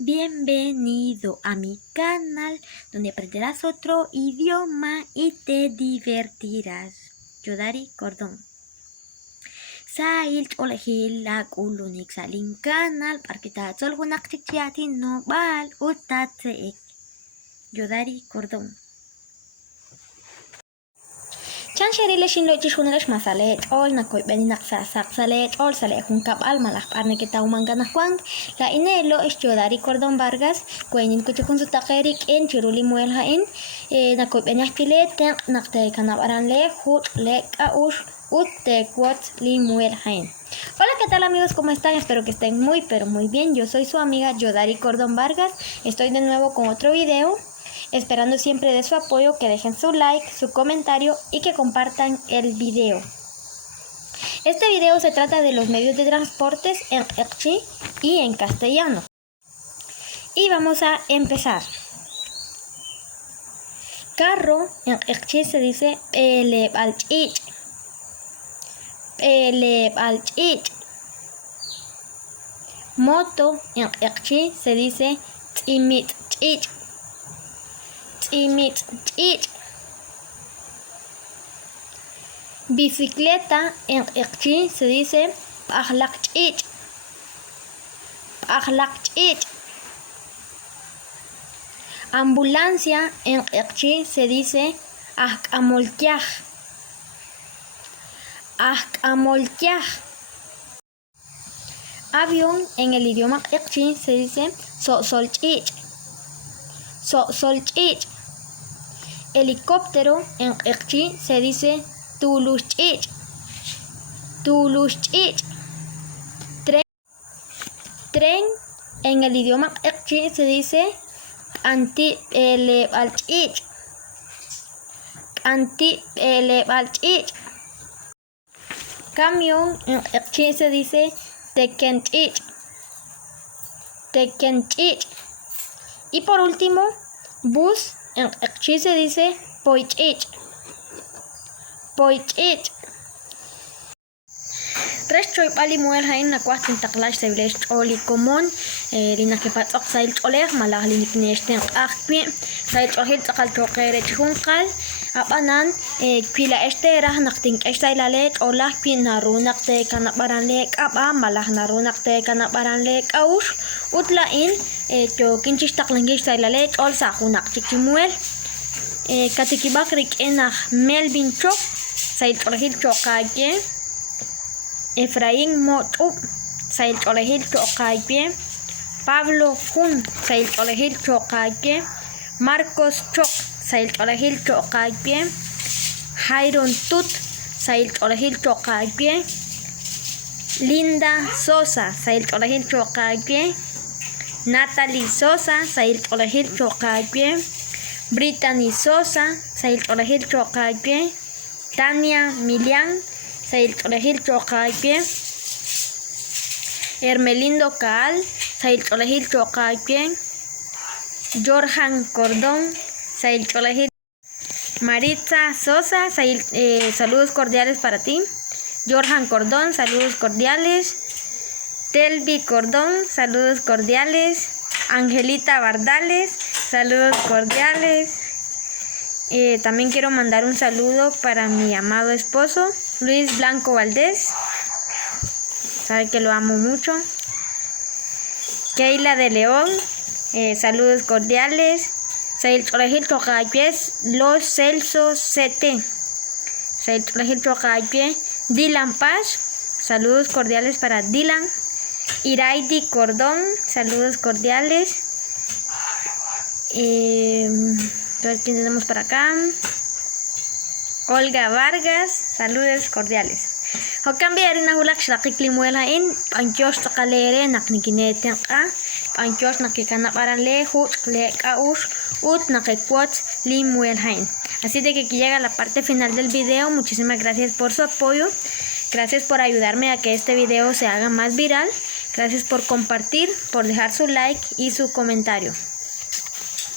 Bienvenido a mi canal donde aprenderás otro idioma y te divertirás. Yodari Cordón. Sail olehil lag ulunik saling canal parkita solgunak tiktiatin no bal utatseek. Yodari Cordón. Chan sherile shin lo chishunlesh masalet ol na koy beni nak salet ol sale hun kap al malak parne que ta umangana juan la inelo es Yodari Cordón Vargas kwenin kuchu kun su takerik en chiruli muel hain na koy beni aktilet nak te kanabaran le hut le kaush ut te kwot li muel hain. Hola, ¿qué tal amigos? ¿Cómo están? Espero que estén muy pero muy bien. Yo soy su amiga Yodari Cordón Vargas. Estoy de nuevo con otro video. Esperando siempre de su apoyo, que dejen su like, su comentario y que compartan el video. Este video se trata de los medios de transportes en Ekchi y en castellano. Y vamos a empezar. Carro en Ekchi se dice pelebalchich. Pelebalchich. Moto en Ekchi se dice tzimitchich. Bicicleta en Ekchi se dice pahlakchich. Ambulancia en Ekchi se dice ahkamoltiaj. Avión en el idioma Ekchi se dice sosolchich. Helicóptero en Ekchi se dice tulushchich. Tren en el idioma Ekchi se dice antipelebalchich. Camión en Ekchi se dice tekenchich. Y por último, bus en Ekchi se dice poichich. Tres choy pali muel hain na kwastin taklash se vlesh oli común lina que pat oxail oleg malah linik neshten akpi sail ohil takal tokere chunqal apanan pila este rah naktin esta ilale olah pin narunak te kana baranle aba malah narunak te kana baranle kaush utlain to kinchis taklangish ilale ol sahunak chikimuel katikibakrik enah Melvin Chok sail ohil chokake Efraín Motu sail olehil chokake Pablo Jun sail olehil chokake Marcos Chok sail olehil chokake Jairon Tut sail olehil chokake Linda Sosa sail olehil chokake Natalie Sosa sail olehil chokake Brittany Sosa sail olehil chokake Tania Milian sail olehil chokake Hermelindo Kaal sail olehil chokake Jorjan Cordón sail olehil Maritza Sosa saludos cordiales para ti. Jorjan Cordón, saludos cordiales. Telvi Cordón, saludos cordiales. Angelita Bardales, saludos cordiales. También quiero mandar un saludo para mi amado esposo, Luis Blanco Valdés. Sabe que lo amo mucho. Keila de León, saludos cordiales. Sail olehil chokake Los Celso CT. Sail olehil chokake Dylan Paz, saludos cordiales para Dylan. Iraidi Cordón, saludos cordiales. A ver quién tenemos para acá. Olga Vargas, saludos cordiales. Hokambiari na hulak shakikli muela in panchos takalere naknikineten ka panchos nakikana para lejos le kaush ut nakekwot li muelhain. Así de que aquí llega la parte final del video. Muchísimas gracias por su apoyo. Gracias por ayudarme a que este video se haga más viral. Gracias por compartir, por dejar su like y su comentario.